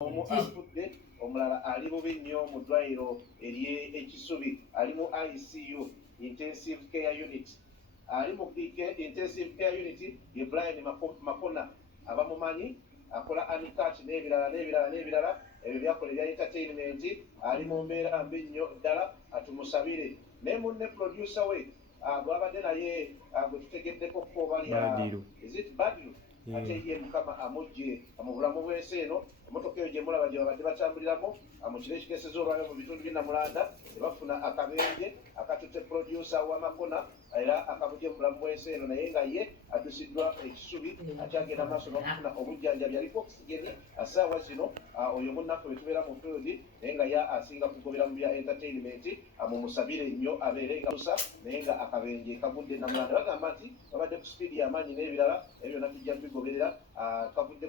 omu afudde omulala ali bubi nnyo mu ddwaliro ery'ekisubi ali mu ICU intensive care unit ali mu intensive care unit ye Brian Makona abamumanyi akola anikat n'ebirala ebyo byakola ebya entertainment ali mu mbeera mbi nnyo ddala atumusabire ne munne producer we gwabadde naye gwe tutegeddeko ko balya Badiru ate ye mukama amugye mu bulamu bw'ensi eno emotoka eyo gye mulaba gye babadde batambuliramu mu kiro ekikeseza olwaliro mu bitundu by'e Namulanda ne bafuna akabenje akatutte producer wa Makona era akabugye mu bulamu bw'ensi eno naye nga ye addusiddwa ekisubi akyagenda maaso n'okufuna obujjanjabi aliko oxygen assaawa zino oyo munnaffe we tubeera mu field naye nga ye asinga kugobera mu bya entertainment mumusabire nnyo abeere nga lusa naye nga akabenje kagudde Namulanda bagamba nti babadde ku speed y'amaanyi n'ebirala ebyo byonna tujja kubigoberera kavudde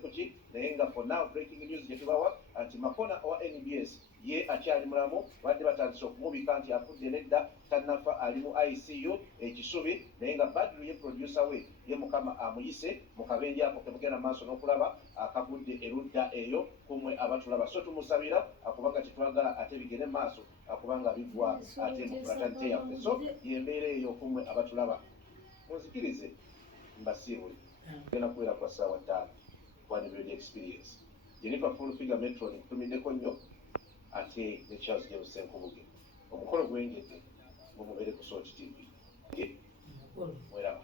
ku ki naye nga for now breaking news gye tubawa nti Makona owa NBS ye akyali mulamu badde batandise okumubika nti afudde nedda tannafa ali mu ICU ekisubi naye nga Badru ye producer we ye mukama amuyise mu kabenje ako kemugenda maaso n'okulaba akagudde erudda eyo kumwe abatulaba so tumusabira kubanga tetwagala ate bigende maaso kubanga bigwa ate mu fraternity yaffe so yembeera eyo kumwe abatulaba munzikirize mbasiibule genda kubeera kwa ssaawa 5 one video experience Jennifer full figure metro nikutumiddeko nnyo ate ne Charles James Senkubuge omukolo gwengedde gumubeere ku Salt TV. Mweraba.